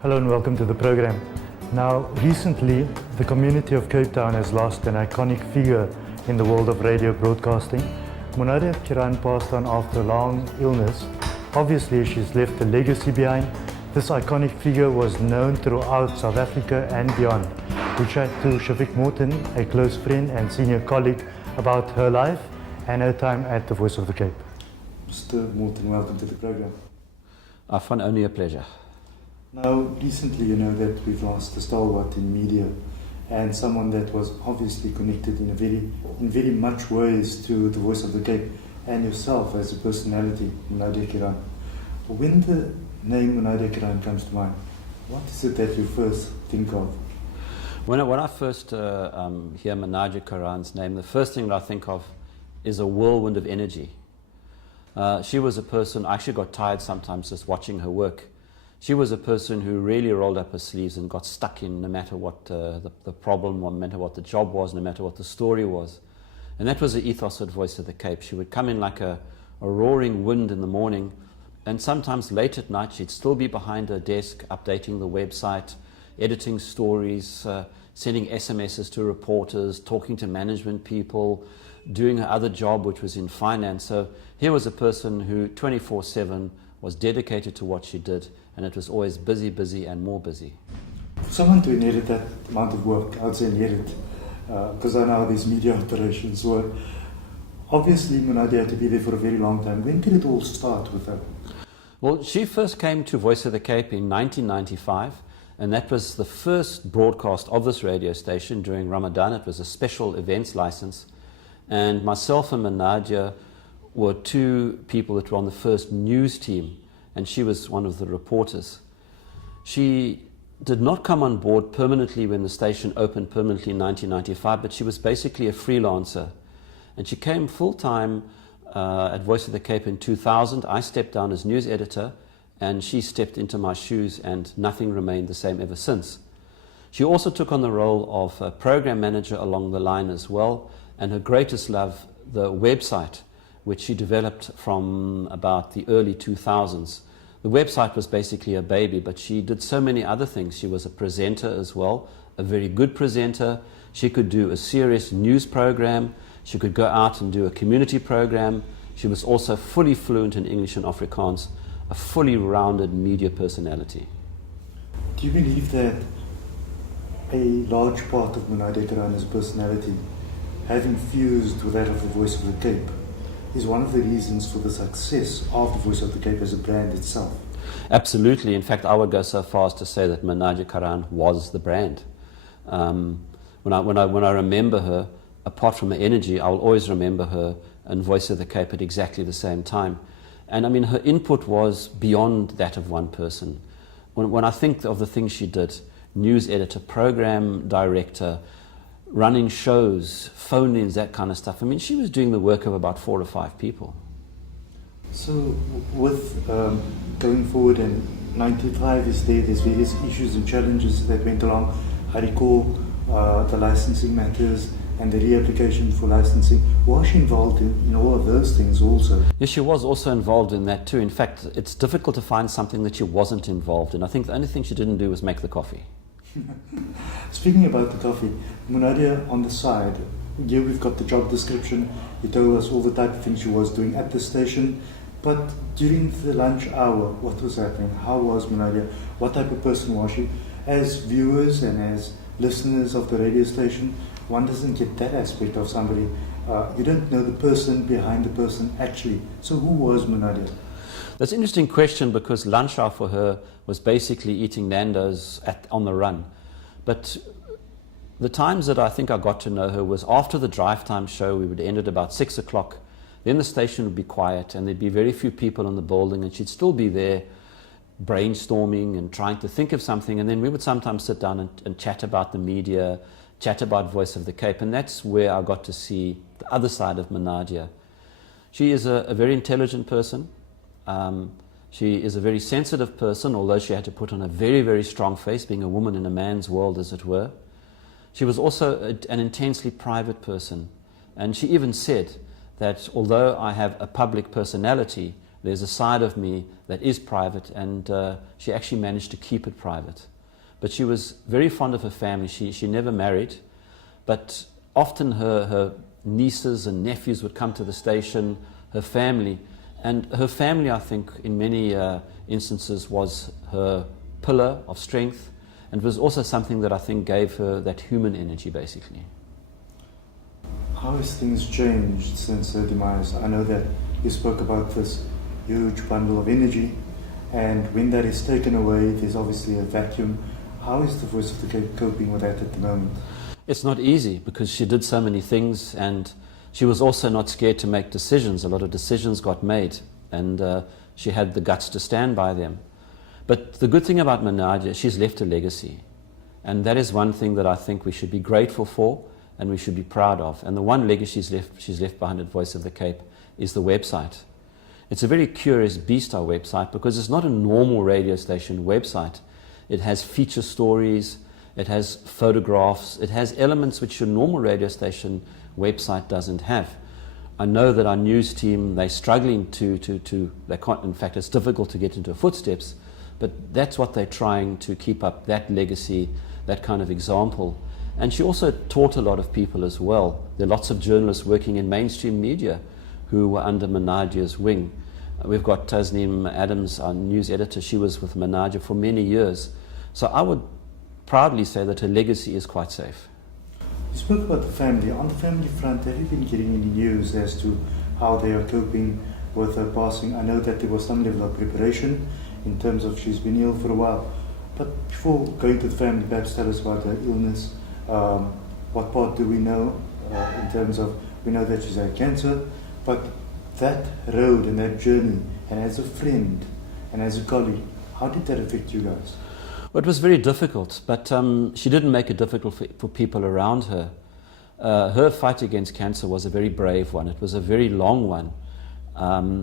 Hello and welcome to the program. Now, recently, the community of Cape Town has lost an iconic figure in the world of radio broadcasting. Munadia Keraan passed on after a long illness. Obviously, she's left a legacy behind. This iconic figure was known throughout South Africa and beyond. We chat to Shafiek Morton, a close friend and senior colleague, about her life and her time at the Voice of the Cape. Mr. Morton, welcome to the program. I find only a pleasure. Now, recently, you know that we've lost a stalwart in media and someone that was obviously connected in very much ways to the Voice of the Cape and yourself as a personality, Munadia Keraan. When the name Munadia Keraan comes to mind, what is it that you first think of? When I first hear Munadia Keraan's name, the first thing that I think of is a whirlwind of energy. She was a person, I actually got tired sometimes just watching her work. She was a person who really rolled up her sleeves and got stuck in no matter what the problem, no matter what the job was, no matter what the story was. And that was the ethos at Voice of the Cape. She would come in like a roaring wind in the morning, and sometimes late at night she'd still be behind her desk updating the website, editing stories, sending SMSs to reporters, talking to management people, doing her other job, which was in finance. So here was a person who 24/7 was dedicated to what she did, and it was always busy, busy, and more busy. For someone to inherit that amount of work, I would say inherit, because I know how these media operations work. Obviously, Munadia had to be there for a very long time. When did it all start with her? Well, she first came to Voice of the Cape in 1995, and that was the first broadcast of this radio station during Ramadan. It was a special events license, and myself and Munadia were two people that were on the first news team, and she was one of the reporters. She did not come on board permanently when the station opened permanently in 1995, but she was basically a freelancer. And she came full-time at Voice of the Cape in 2000. I stepped down as news editor, and she stepped into my shoes, and nothing remained the same ever since. She also took on the role of a program manager along the line as well, and her greatest love, the website, which she developed from about the early 2000s. The website was basically a baby, but she did so many other things. She was a presenter as well, a very good presenter. She could do a serious news program. She could go out and do a community program. She was also fully fluent in English and Afrikaans, a fully rounded media personality. Do you believe that a large part of Munadia Keraan's personality, having fused with that of the Voice of the Cape, is one of the reasons for the success of the Voice of the Cape as a brand itself? Absolutely. In fact, I would go so far as to say that Munadia Keraan was the brand. When I remember her, apart from her energy, I will always remember her and Voice of the Cape at exactly the same time. And I mean, her input was beyond that of one person. When I think of the things she did, news editor, program director, running shows, phone-ins, that kind of stuff. I mean, she was doing the work of about 4 or 5 people. So, with going forward, and 95 is there, there's various issues and challenges that went along. I recall the licensing matters and the reapplication for licensing. Was she involved in all of those things also? Yes, she was also involved in that too. In fact, it's difficult to find something that she wasn't involved in. I think the only thing she didn't do was make the coffee. Speaking about the coffee, Munadia, on the side, here we've got the job description. You told us all the type of things she was doing at the station, but during the lunch hour, what was happening? How was Munadia? What type of person was she? As viewers and as listeners of the radio station, one doesn't get that aspect of somebody. You don't know the person behind the person actually. So who was Munadia? That's an interesting question, because lunch hour for her was basically eating Nando's on the run. But the times that I think I got to know her was after the drive time show. We would end at about 6 o'clock. Then the station would be quiet and there'd be very few people in the building, and she'd still be there brainstorming and trying to think of something. And then we would sometimes sit down and chat about the media, chat about Voice of the Cape, and that's where I got to see the other side of Munadia. She is a very intelligent person. She is a very sensitive person, although she had to put on a very, very strong face, being a woman in a man's world, as it were. She was also an intensely private person, and she even said that although I have a public personality, There's a side of me that is private, and she actually managed to keep it private. But she was very fond of her family. She never married, but often her nieces and nephews would come to the station, her family. And her family, I think, in many instances was her pillar of strength, and was also something that I think gave her that human energy, basically. How has things changed since her demise? I know that you spoke about this huge bundle of energy, and when that is taken away, there's obviously a vacuum. How is the Voice of the Cape coping with that at the moment? It's not easy because she did so many things, and she was also not scared to make decisions. A lot of decisions got made, and she had the guts to stand by them. But the good thing about Munadia, she's left a legacy. And that is one thing that I think we should be grateful for and we should be proud of. And the one legacy she's left behind at Voice of the Cape is the website. It's a very curious beast, our website, because it's not a normal radio station website. It has feature stories, it has photographs, it has elements which your normal radio station website doesn't have. I know that our news team, they're struggling they can't, in fact, it's difficult to get into her footsteps, but that's what they're trying to keep up, that legacy, that kind of example. And she also taught a lot of people as well. There are lots of journalists working in mainstream media who were under Munadia's wing. We've got Tasneem Adams, our news editor. She was with Munadia for many years. So I would proudly say that her legacy is quite safe. You spoke about the family. On the family front, have you been getting any news as to how they are coping with her passing? I know that there was some level of preparation in terms of she's been ill for a while. But before going to the family, perhaps tell us about her illness. What part do we know in terms of, we know that she's had cancer, but that road and that journey, and as a friend and as a colleague, how did that affect you guys? Well, it was very difficult, but she didn't make it difficult for people around her. Her fight against cancer was a very brave one. It was a very long one.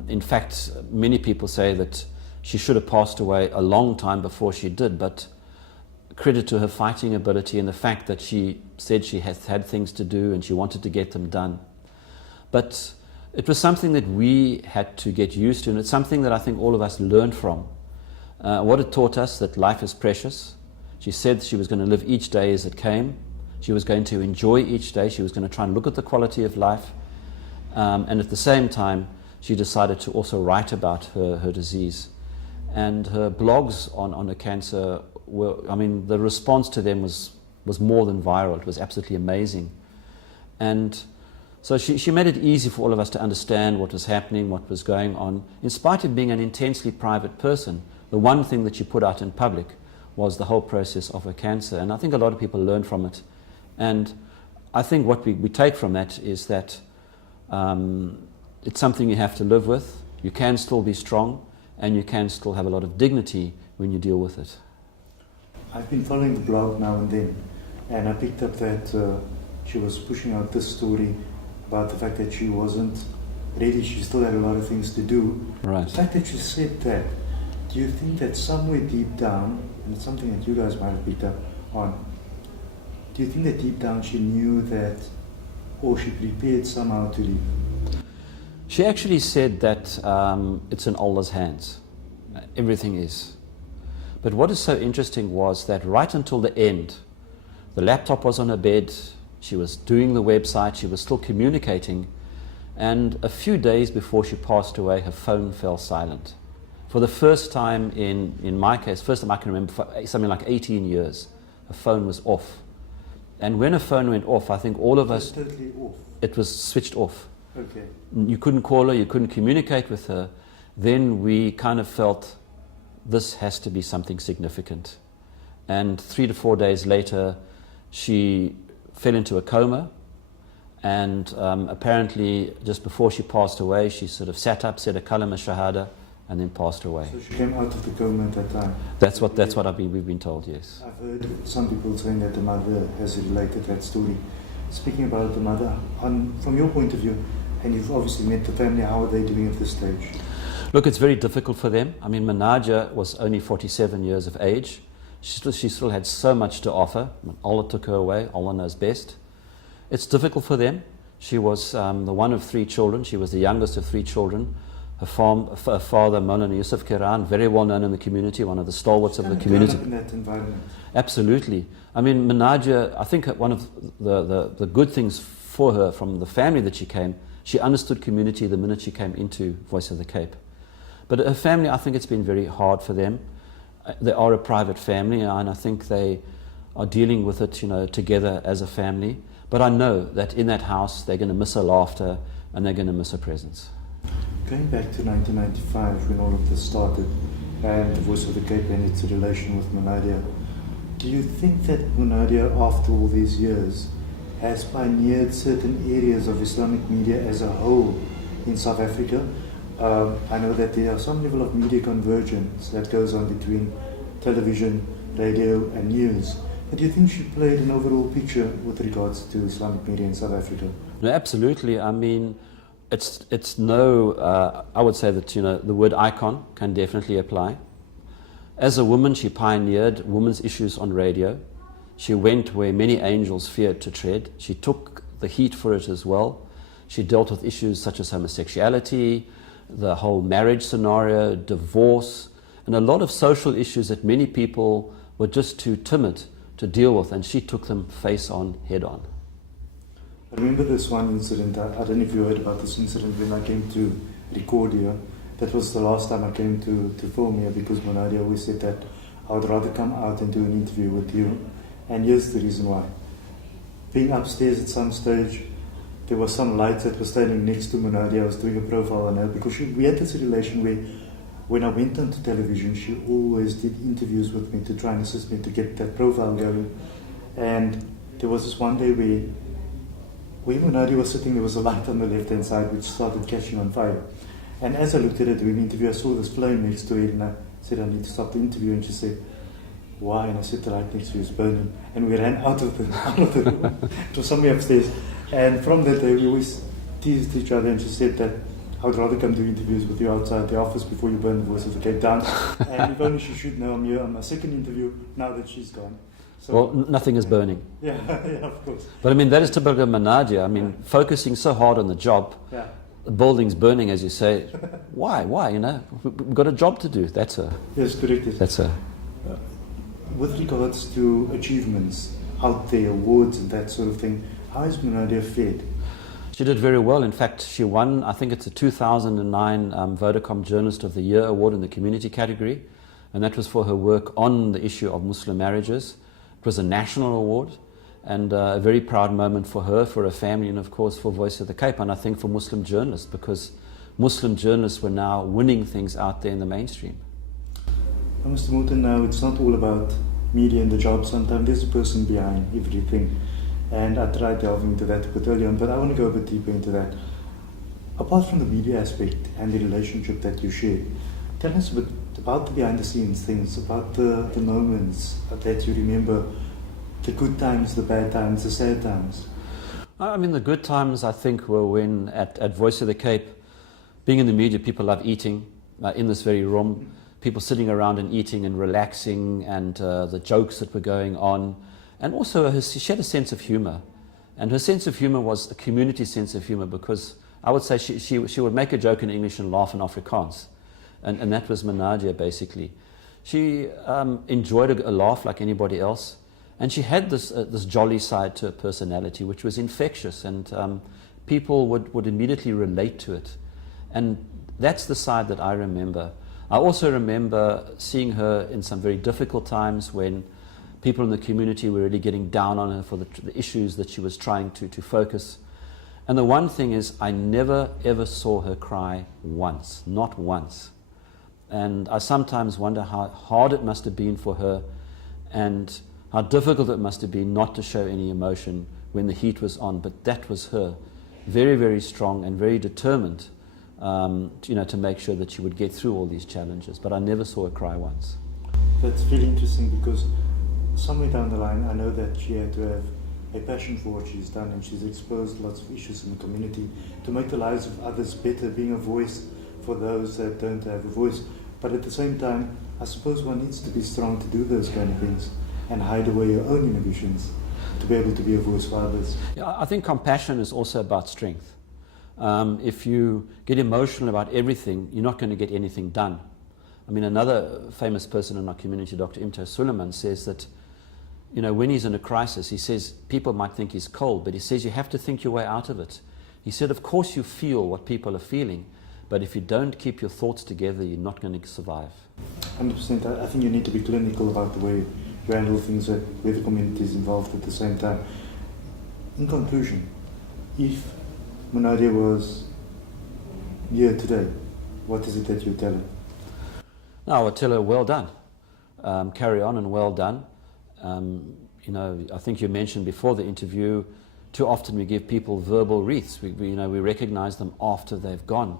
In fact, many people say that she should have passed away a long time before she did, but credit to her fighting ability and the fact that she said she had things to do and she wanted to get them done. But it was something that we had to get used to, and it's something that I think all of us learned from. What it taught us, that life is precious. She said she was going to live each day as it came. She was going to enjoy each day. She was going to try and look at the quality of life. And at the same time, she decided to also write about her disease. And her blogs on her cancer were, I mean, the response to them was more than viral. It was absolutely amazing. And so she made it easy for all of us to understand what was happening, what was going on. In spite of being an intensely private person, the one thing that she put out in public was the whole process of her cancer. And I think a lot of people learned from it. And I think what we take from that is that it's something you have to live with. You can still be strong, and you can still have a lot of dignity when you deal with it. I've been following the blog now and then, and I picked up that she was pushing out this story about the fact that she wasn't ready, she still had a lot of things to do. Right. The fact that she said that, do you think that somewhere deep down, and it's something that you guys might have picked up on, do you think that deep down she knew that, or she prepared somehow to leave? She actually said that it's in Allah's hands. Everything is. But what is so interesting was that right until the end, the laptop was on her bed, she was doing the website, she was still communicating, and a few days before she passed away, her phone fell silent. For the first time in my case, first time I can remember, for something like 18 years, her phone was off. And when her phone went off, I think all of us... Totally off? It was switched off. Okay. You couldn't call her, you couldn't communicate with her. Then we kind of felt this has to be something significant. And 3 to 4 days later, she fell into a coma. And apparently, just before she passed away, she sort of sat up, said a kalama shahada, and then passed away. So she came out of the coma at that time? That's what we've been told, yes. I've heard some people saying that the mother has related that story. Speaking about the mother, from your point of view, and you've obviously met the family, how are they doing at this stage? Look, it's very difficult for them. I mean, Munadia was only 47 years of age. She still had so much to offer. Allah took her away. Allah knows best. It's difficult for them. She was the one of 3 children. She was the youngest of 3 children. her father, Munadia Keraan, very well known in the community, one of the stalwarts of the community. Grown up in that environment. Absolutely. I mean, Munadia, I think one of the good things for her from the family that she came, she understood community the minute she came into Voice of the Cape. But her family, I think it's been very hard for them. They are a private family, and I think they are dealing with it, together as a family. But I know that in that house, they're going to miss her laughter and they're going to miss her presence. Going back to 1995, when all of this started, and the Voice of the Cape and its relation with Munadia, do you think that Munadia, after all these years, has pioneered certain areas of Islamic media as a whole in South Africa? I know that there are some level of media convergence that goes on between television, radio and news. But do you think she played an overall picture with regards to Islamic media in South Africa? No, absolutely. I mean, it's no, I would say that, the word icon can definitely apply. As a woman, she pioneered women's issues on radio. She went where many angels feared to tread. She took the heat for it as well. She dealt with issues such as homosexuality, the whole marriage scenario, divorce, and a lot of social issues that many people were just too timid to deal with, and she took them face on, head on. I remember this one incident, I don't know if you heard about this incident when I came to record here. That was the last time I came to film here, because Munadia always said that I would rather come out and do an interview with you. And here's the reason why. Being upstairs at some stage, there was some lights that were standing next to Munadia. I was doing a profile on her because we had this relation where when I went onto television, she always did interviews with me to try and assist me to get that profile going. And there was this one day where Munadia was sitting, there was a light on the left-hand side which started catching on fire. And as I looked at her doing the interview, I saw this flame next to it, and I said, I need to stop the interview. And she said, why? And I said, the light next to you is burning. And we ran out of the room. It was somewhere upstairs. And from that day, we always teased each other, and she said that I would rather come do interviews with you outside the office before you burn the Voice of the Cape down. And if only she should know I'm here on my second interview now that she's gone. So, well, nothing is burning. Yeah, yeah, of course. But I mean, that is typical of Munadia. I mean, focusing so hard on the job, Yeah. the building's burning, as you say. Why? We've got a job to do. That's her. Yes, correct. That's her. With regards to achievements out there, awards and that sort of thing, how is Munadia fared? She did very well. In fact, she won, I think it's a 2009 Vodacom Journalist of the Year award in the community category. And that was for her work on the issue of Muslim marriages. It was a national award, and a very proud moment for her family, and of course for Voice of the Cape, and I think for Muslim journalists, because Muslim journalists were now winning things out there in the mainstream. Mr. Morton, now it's not all about media and the job. Sometimes there's a person behind everything. And I tried delving into that a bit earlier on, but I want to go a bit deeper into that. Apart from the media aspect and the relationship that you share, tell us a bit about the behind the scenes things, about the moments that you remember, the good times, the bad times, the sad times. I mean, the good times, I think, were when at Voice of the Cape, being in the media, people love eating in this very room, people sitting around and eating and relaxing, and the jokes that were going on. And also, she had a sense of humor. And her sense of humor was a community sense of humor, because I would say she would make a joke in English and laugh in Afrikaans. And that was Munadia, basically. She enjoyed a laugh like anybody else. And she had this jolly side to her personality, which was infectious. And people would immediately relate to it. And that's the side that I remember. I also remember seeing her in some very difficult times when people in the community were really getting down on her for the issues that she was trying to focus. And the one thing is, I never ever saw her cry once, not once. And I sometimes wonder how hard it must have been for her, and how difficult it must have been not to show any emotion when the heat was on. But that was her, very, very strong and very determined, to make sure that she would get through all these challenges. But I never saw her cry once. That's really interesting, because somewhere down the line, I know that she had to have a passion for what she's done, and she's exposed lots of issues in the community to make the lives of others better, being a voice for those that don't have a voice. But at the same time, I suppose one needs to be strong to do those kind of things and hide away your own inhibitions to be able to be a voice for others. Yeah, I think compassion is also about strength. If you get emotional about everything, you're not going to get anything done. I mean, another famous person in our community, Dr. Imtiaz Suleiman, says that, you know, when he's in a crisis, he says people might think he's cold, but he says you have to think your way out of it. He said, of course you feel what people are feeling, but if you don't keep your thoughts together, you're not going to survive. 100%. I think you need to be clinical about the way you handle things, where the community is involved at the same time. In conclusion, if Munadia was here today, what is it that you tell her? No, I would tell her, well done. Carry on and well done. You know, I think you mentioned before the interview, too often we give people verbal wreaths. We recognize them after they've gone.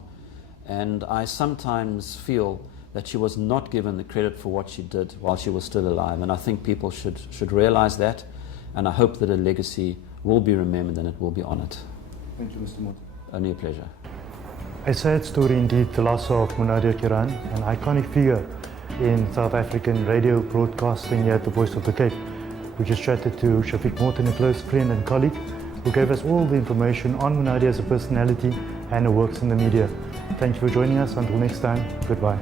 And I sometimes feel that she was not given the credit for what she did while she was still alive. And I think people should realize that. And I hope that her legacy will be remembered and it will be honored. Thank you, Mr. Morton. Only a pleasure. A sad story indeed, the loss of Munadia Keraan, an iconic figure in South African radio broadcasting here at the Voice of the Cape. We just chatted to Shafiek Morton, a close friend and colleague, who gave us all the information on Munadia as a personality and her works in the media. Thank you for joining us. Until next time, goodbye.